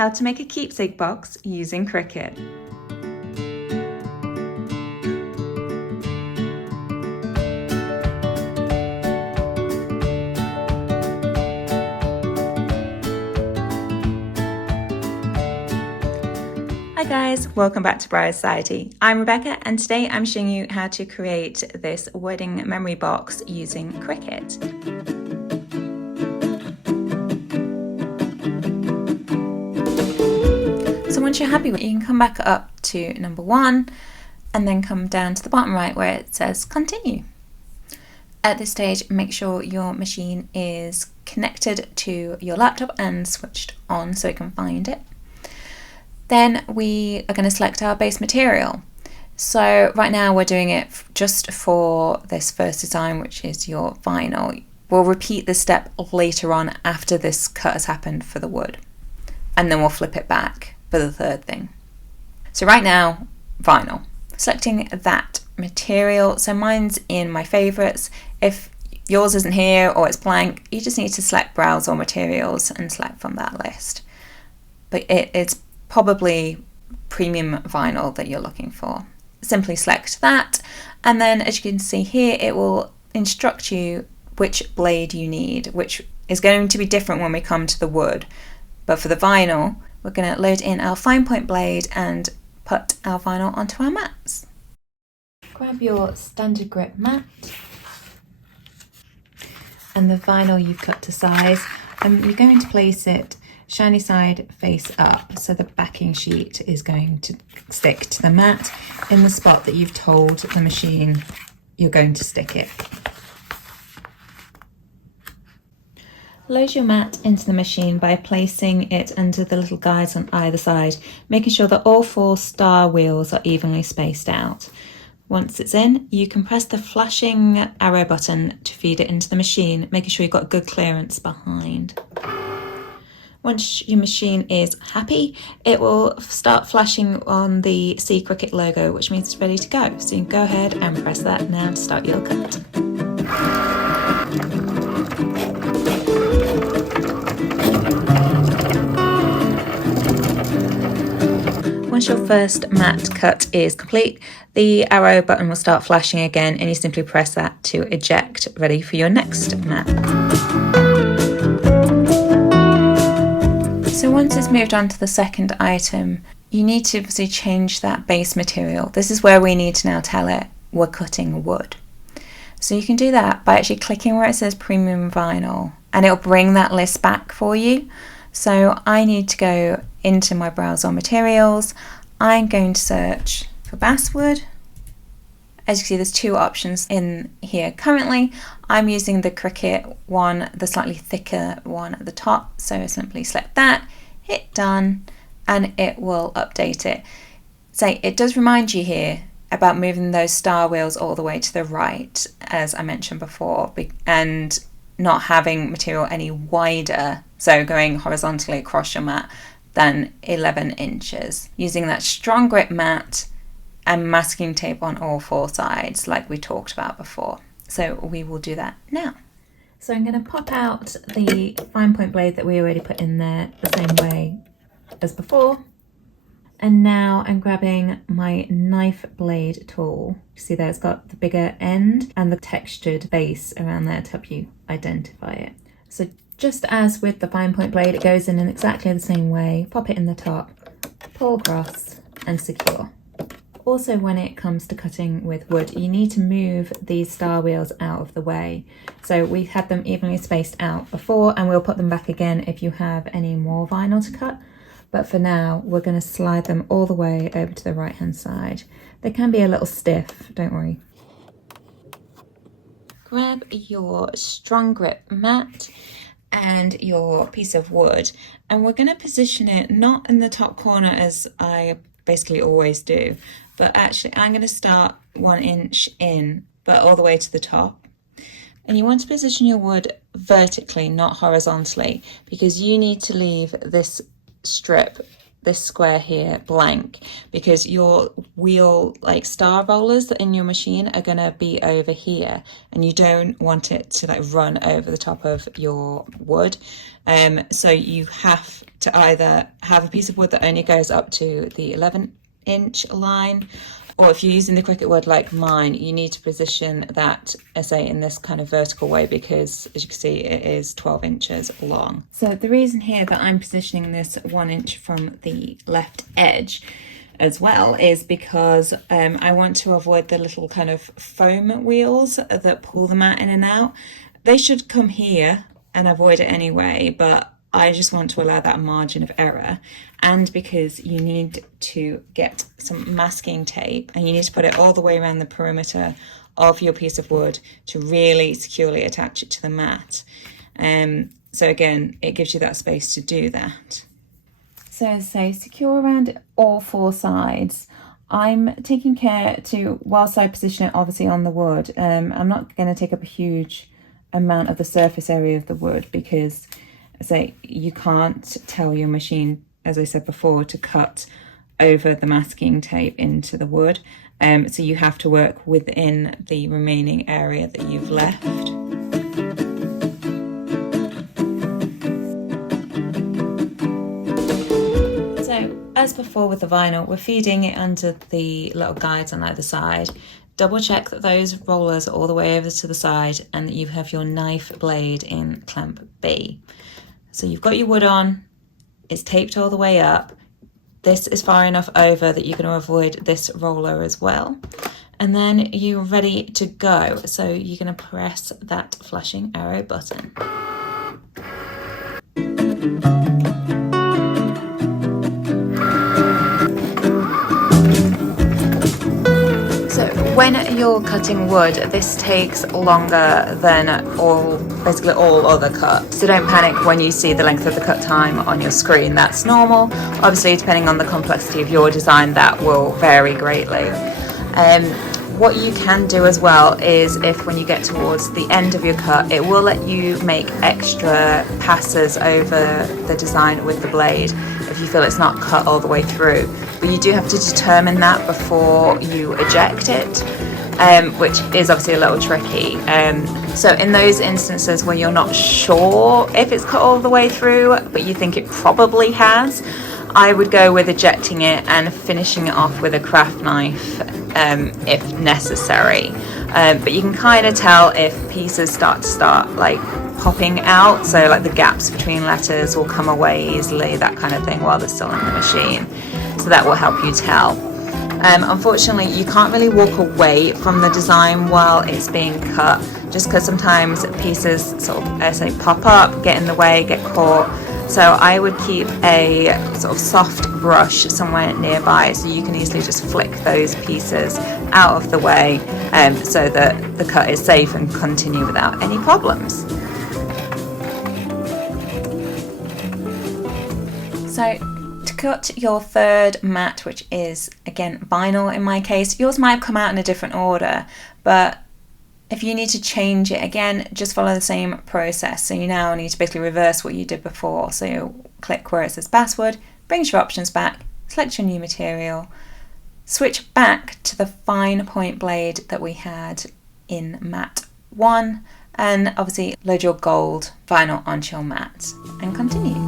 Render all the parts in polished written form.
how to make a keepsake box using Cricut. Hi guys, welcome back to Briar Society. I'm Rebecca and today I'm showing you how to create this wedding memory box using Cricut. So once you're happy with it, you can come back up to number 1 and then come down to the bottom right where it says continue. At this stage, make sure your machine is connected to your laptop and switched on so it can find it. Then we are going to select our base material. So right now we're doing it just for this first design, which is your vinyl. We'll repeat this step later on after this cut has happened for the wood. And then we'll flip it back for the third thing. So right now, vinyl. Selecting that material. So mine's in my favorites. If yours isn't here or it's blank, you just need to select browse all materials and select from that list. But it's probably premium vinyl that you're looking for. Simply select that, and then as you can see here, it will instruct you which blade you need, which is going to be different when we come to the wood. But for the vinyl, we're going to load in our fine point blade and put our vinyl onto our mats. Grab your standard grip mat and the vinyl you've cut to size, and you're going to place it shiny side face up, so the backing sheet is going to stick to the mat in the spot that you've told the machine you're going to stick it. Load your mat into the machine by placing it under the little guides on either side, making sure that all 4 star wheels are evenly spaced out. Once it's in, you can press the flashing arrow button to feed it into the machine, making sure you've got good clearance behind. Once your machine is happy, it will start flashing on the C Cricut logo, which means it's ready to go. So you can go ahead and press that now to start your cut. Once your first mat cut is complete, the arrow button will start flashing again and you simply press that to eject, ready for your next mat. So once it's moved on to the second item, you need to obviously change that base material. This is where we need to now tell it we're cutting wood. So you can do that by actually clicking where it says premium vinyl and it'll bring that list back for you. So I need to go into my browse on materials. I'm going to search for basswood. As you can see, there's 2 options in here. Currently, I'm using the Cricut one, the slightly thicker one at the top. So simply select that, hit done, and it will update it. So it does remind you here about moving those star wheels all the way to the right, as I mentioned before, and not having material any wider, so going horizontally across your mat, than 11 inches. Using that strong grip mat and masking tape on all 4 sides like we talked about before. So we will do that now. So I'm going to pop out the fine point blade that we already put in there the same way as before. And now I'm grabbing my knife blade tool. You see there it's got the bigger end and the textured base around there to help you identify it. So just as with the fine point blade, it goes in exactly the same way. Pop it in the top, pull across and secure. Also, when it comes to cutting with wood, you need to move these star wheels out of the way. So we had them evenly spaced out before and we'll put them back again if you have any more vinyl to cut. But for now, we're going to slide them all the way over to the right hand side. They can be a little stiff, don't worry. Grab your strong grip mat and your piece of wood, and we're going to position it not in the top corner as I basically always do, but actually I'm going to start 1 inch in, but all the way to the top. And you want to position your wood vertically, not horizontally, because you need to leave this strip this square here blank, because your wheel, like star rollers in your machine, are going to be over here, and you don't want it to like run over the top of your wood. So you have to either have a piece of wood that only goes up to the 11-inch line, or if you're using the Cricut wood like mine, you need to position that, say, in this kind of vertical way, because as you can see, it is 12 inches long. So the reason here that I'm positioning this 1 inch from the left edge as well is because I want to avoid the little kind of foam wheels that pull the mat in and out. They should come here and avoid it anyway, but I just want to allow that margin of error, and because you need to get some masking tape and you need to put it all the way around the perimeter of your piece of wood to really securely attach it to the mat. So again, it gives you that space to do that. So secure around all 4 sides. I'm taking care to, whilst I position it obviously on the wood, I'm not going to take up a huge amount of the surface area of the wood, because you can't tell your machine, as I said before, to cut over the masking tape into the wood. So you have to work within the remaining area that you've left. So as before with the vinyl, we're feeding it under the little guides on either side. Double check that those rollers are all the way over to the side and that you have your knife blade in clamp B. So you've got your wood on, it's taped all the way up. This is far enough over that you're going to avoid this roller as well. And then you're ready to go. So you're going to press that flashing arrow button. When you're cutting wood, this takes longer than basically all other cuts. So don't panic when you see the length of the cut time on your screen. That's normal. Obviously, depending on the complexity of your design, that will vary greatly. What you can do as well is, if when you get towards the end of your cut, it will let you make extra passes over the design with the blade if you feel it's not cut all the way through. But you do have to determine that before you eject it, which is obviously a little tricky. So in those instances where you're not sure if it's cut all the way through, but you think it probably has, I would go with ejecting it and finishing it off with a craft knife if necessary. But you can kind of tell if pieces start like popping out, so like the gaps between letters will come away easily, that kind of thing, while they're still in the machine. So that will help you tell. Unfortunately, you can't really walk away from the design while it's being cut, just because sometimes pieces sort of pop up, get in the way, get caught. So I would keep a sort of soft brush somewhere nearby so you can easily just flick those pieces out of the way, so that the cut is safe and continue without any problems. So to cut your third mat, which is again vinyl in my case, yours might have come out in a different order, but if you need to change it again, just follow the same process. So you now need to basically reverse what you did before. So you click where it says basswood, brings your options back, select your new material, switch back to the fine point blade that we had in mat 1, and obviously load your gold vinyl onto your mat and continue.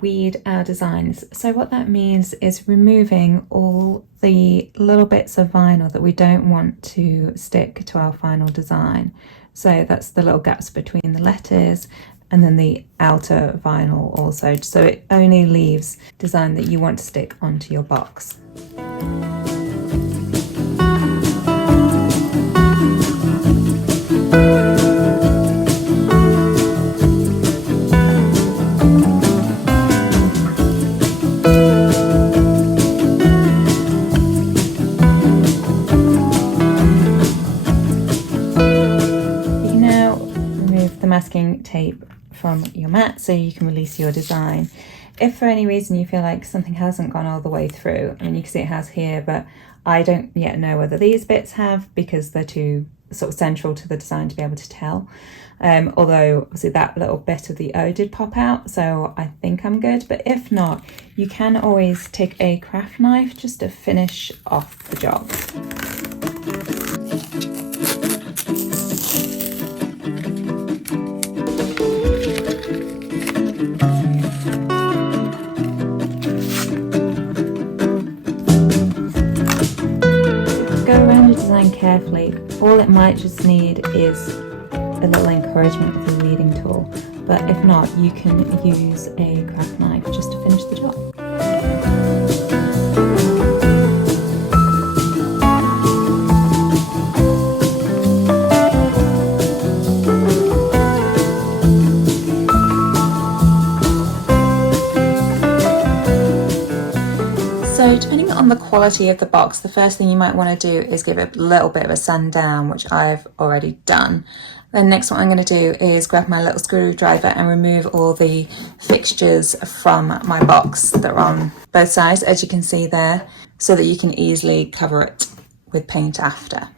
Weed our designs. So what that means is removing all the little bits of vinyl that we don't want to stick to our final design. So that's the little gaps between the letters and then the outer vinyl also. So it only leaves design that you want to stick onto your box. masking tape from your mat so you can release your design. If for any reason you feel like something hasn't gone all the way through, I mean, you can see it has here, but I don't yet know whether these bits have, because they're too sort of central to the design to be able to tell. Although obviously that little bit of the O did pop out, so I think I'm good. But if not, you can always take a craft knife just to finish off the job. Carefully. All it might just need is a little encouragement with the weeding tool, but if not, you can use a craft knife just to finish the job. So depending on the quality of the box, the first thing you might want to do is give it a little bit of a sand down, which I've already done. Then next what I'm going to do is grab my little screwdriver and remove all the fixtures from my box that are on both sides, as you can see there, so that you can easily cover it with paint after.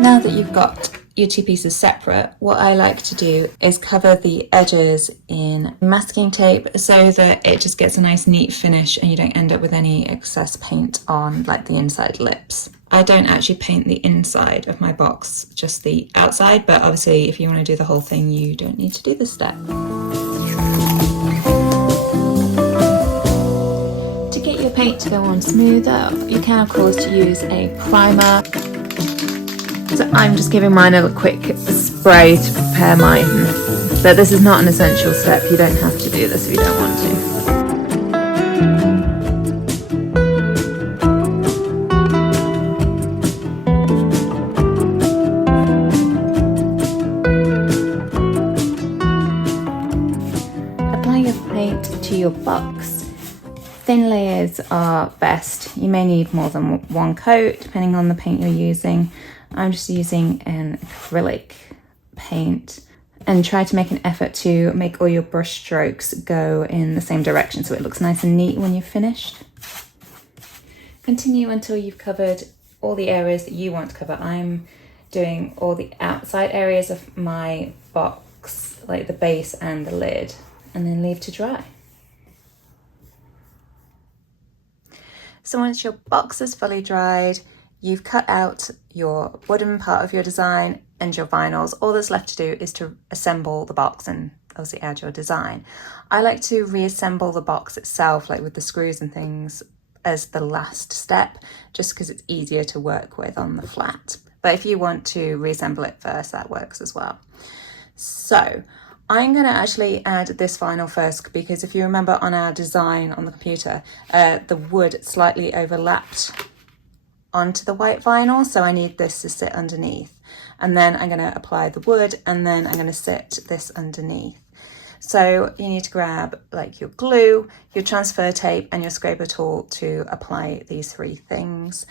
Now that you've got your two pieces separate, what I like to do is cover the edges in masking tape so that it just gets a nice neat finish and you don't end up with any excess paint on like the inside lips. I don't actually paint the inside of my box, just the outside, but obviously if you want to do the whole thing, you don't need to do this step. To get your paint to go on smoother, you can of course use a primer. So I'm just giving mine a quick spray to prepare mine, but this is not an essential step. You don't have to do this if you don't want to. Apply your paint to your box. Thin layers are best. You may need more than one coat depending on the paint you're using. I'm just using an acrylic paint, and try to make an effort to make all your brush strokes go in the same direction so it looks nice and neat when you've finished. Continue until you've covered all the areas that you want to cover. I'm doing all the outside areas of my box, like the base and the lid, and then leave to dry. So once your box is fully dried, you've cut out your wooden part of your design and your vinyls. All that's left to do is to assemble the box and obviously add your design. I like to reassemble the box itself, like with the screws and things, as the last step, just because it's easier to work with on the flat. But if you want to reassemble it first, that works as well. So I'm going to actually add this vinyl first, because if you remember on our design on the computer, the wood slightly overlapped onto the white vinyl, so I need this to sit underneath, and then I'm going to apply the wood, and then I'm going to sit this underneath. So you need to grab like your glue, your transfer tape and your scraper tool to apply these three things.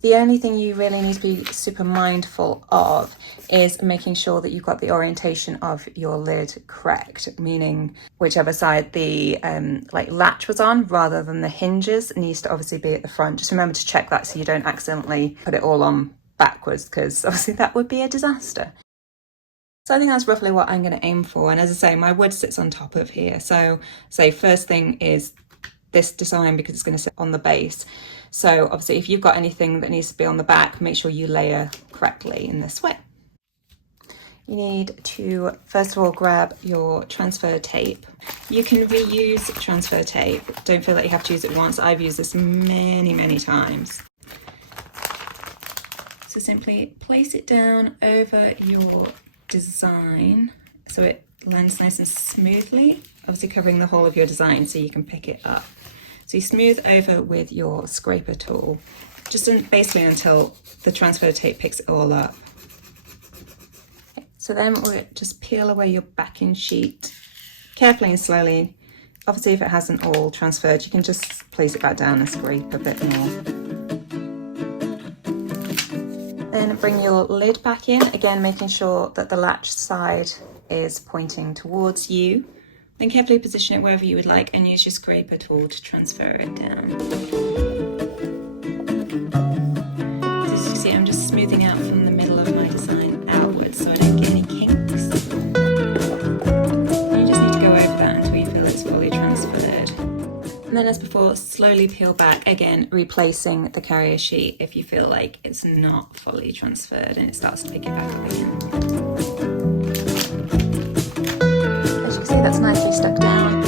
The only thing you really need to be super mindful of is making sure that you've got the orientation of your lid correct, meaning whichever side the like latch was on rather than the hinges needs to obviously be at the front. Just remember to check that so you don't accidentally put it all on backwards, because obviously that would be a disaster. So I think that's roughly what I'm going to aim for. And as I say, my wood sits on top of here. So say first thing is this design, because it's going to sit on the base. So obviously if you've got anything that needs to be on the back, make sure you layer correctly in this way. You need to first of all grab your transfer tape. You can reuse transfer tape. Don't feel like you have to use it once. I've used this many times. So simply place it down over your design so it lands nice and smoothly, obviously covering the whole of your design so you can pick it up. So you smooth over with your scraper tool, just basically until the transfer tape picks it all up. So then we'll just peel away your backing sheet carefully and slowly. Obviously, if it hasn't all transferred, you can just place it back down and scrape a bit more. Then bring your lid back in, again making sure that the latch side is pointing towards you. Then carefully position it wherever you would like and use your scraper tool to transfer it down. As you can see, I'm just smoothing out from the middle of my design outwards so I don't get any kinks. You just need to go over that until you feel it's fully transferred. And then as before, slowly peel back, again replacing the carrier sheet if you feel like it's not fully transferred and it starts to pick it back up again. As you can see, that's nicely stuck down.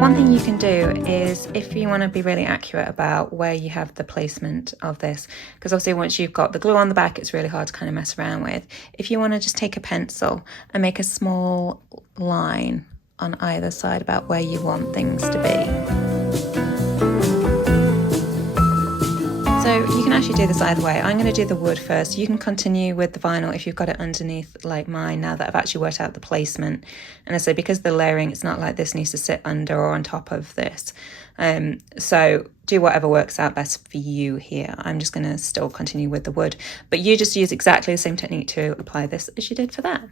One thing you can do is, if you want to be really accurate about where you have the placement of this, because obviously once you've got the glue on the back, it's really hard to kind of mess around with. If you want to just take a pencil and make a small line on either side about where you want things to be. So you can actually do this either way. I'm going to do the wood first. You can continue with the vinyl if you've got it underneath like mine, now that I've actually worked out the placement. And I say, because the layering, it's not like this needs to sit under or on top of this. So do whatever works out best for you here. I'm just going to still continue with the wood, but you just use exactly the same technique to apply this as you did for that.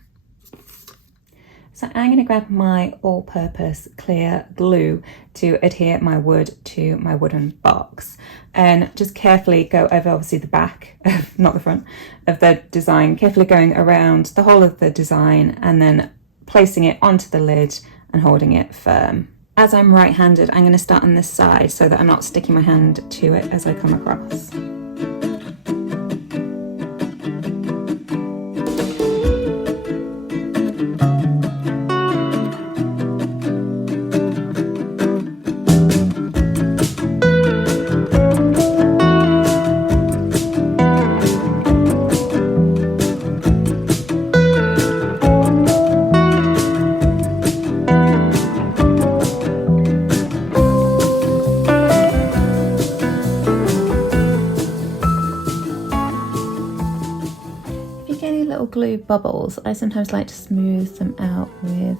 So I'm going to grab my all-purpose clear glue to adhere my wood to my wooden box, and just carefully go over obviously the back, not the front, of the design, carefully going around the whole of the design and then placing it onto the lid and holding it firm. As I'm right-handed, I'm going to start on this side so that I'm not sticking my hand to it as I come across. Glue bubbles, I sometimes like to smooth them out with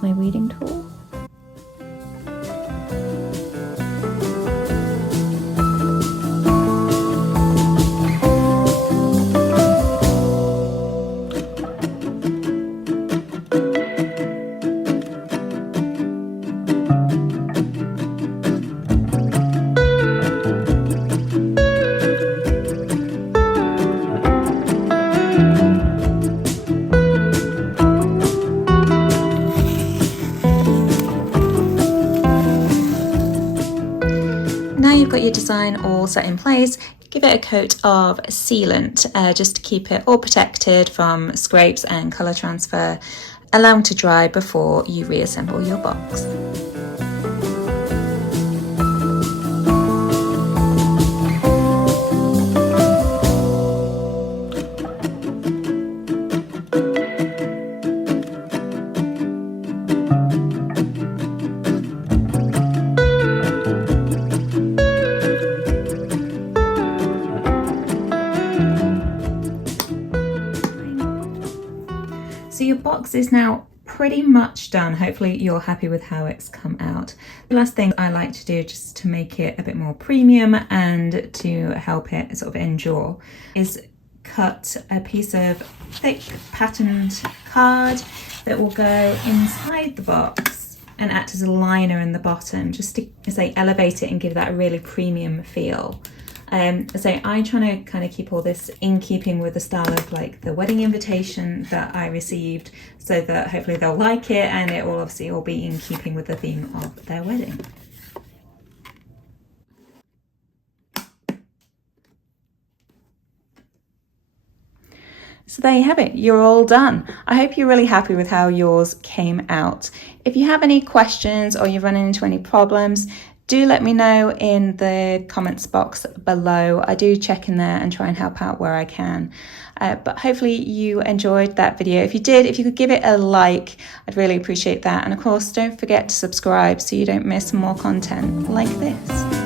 my weeding tool. Now you've got your design all set in place, give it a coat of sealant just to keep it all protected from scrapes and colour transfer. Allow them to dry before you reassemble your box. So your box is now pretty much done. Hopefully you're happy with how it's come out. The last thing I like to do, just to make it a bit more premium and to help it sort of endure, is cut a piece of thick patterned card that will go inside the box and act as a liner in the bottom, just to say elevate it and give that a really premium feel. So I'm trying to kind of keep all this in keeping with the style of like the wedding invitation that I received, so that hopefully they'll like it and it will obviously all be in keeping with the theme of their wedding. So there you have it, you're all done. I hope you're really happy with how yours came out. If you have any questions or you're running into any problems, do let me know in the comments box below. I do check in there and try and help out where I can. But hopefully you enjoyed that video. If you did, if you could give it a like, I'd really appreciate that. And of course, don't forget to subscribe so you don't miss more content like this.